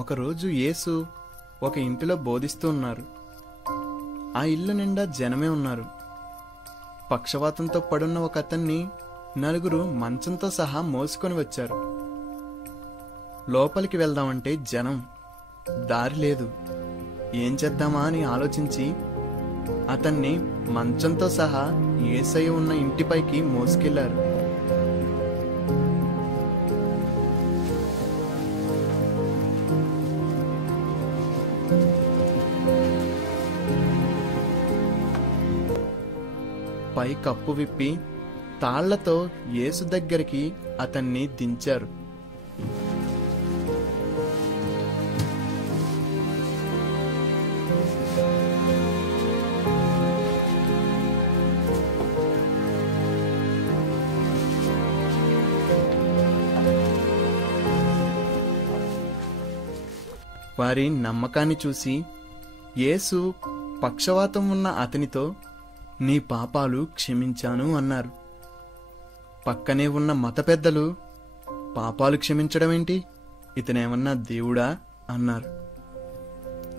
ఒకరోజు యేసు ఒక ఇంటిలో బోధిస్తూ ఉన్నారు. ఆ ఇల్లు నిండా జనమే ఉన్నారు. పక్షవాతంతో పడున్న ఒక అతన్ని నలుగురు మంచంతో సహా మోసుకొని వచ్చారు. లోపలికి వెళ్దామంటే జనం, దారి లేదు. ఏం చేద్దామా అని ఆలోచించి అతన్ని మంచంతో సహా యేసయ్య ఉన్న ఇంటిపైకి మోసుకెళ్లారు. పై కప్పు విప్పి తాళ్లతో యేసు దగ్గరికి అతన్ని దించారు. వారి నమ్మకాన్ని చూసి యేసు పక్షవాతం ఉన్న అతనితో, నీ పాపాలు క్షమించాను అన్నారు. పక్కనే ఉన్న మత పెద్దలు, పాపాలు క్షమించడమేంటి, ఇతనేమన్నా దేవుడా అన్నారు.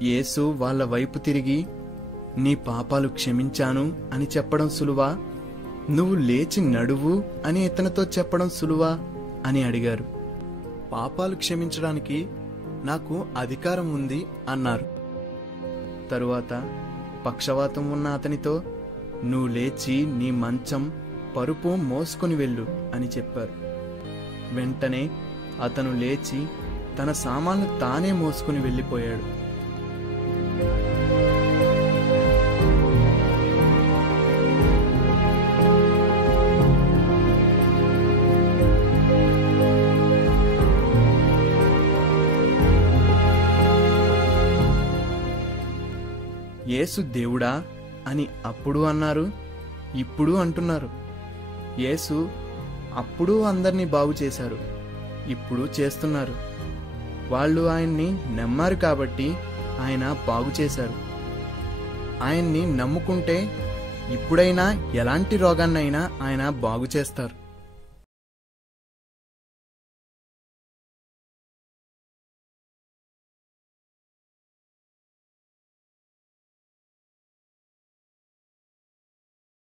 యేసు వాళ్ళ వైపు తిరిగి, నీ పాపాలు క్షమించాను అని చెప్పడం సులువా, నువ్వు లేచి నడువు అని ఇతనితో చెప్పడం సులువా అని అడిగారు. పాపాలు క్షమించడానికి నాకు అధికారం ఉంది అన్నారు. తరువాత పక్షవాతం ఉన్న అతనితో, నువ్వు లేచి నీ మంచం పరుపు మోసుకొని వెళ్ళు అని చెప్పారు. వెంటనే అతను లేచి తన సామాన్లు తానే మోసుకుని వెళ్ళిపోయాడు. యేసు దేవుడా అని అప్పుడు అన్నారు, ఇప్పుడు అంటున్నారు. యేసు అప్పుడు అందరినీ బాగు చేశారు, ఇప్పుడు చేస్తున్నారు. వాళ్ళు ఆయన్ని నమ్మారు కాబట్టి ఆయన బాగు చేశారు. ఆయన్ని నమ్ముకుంటే ఇప్పుడైనా ఎలాంటి రోగాన్నైనా ఆయన బాగు చేస్తారు.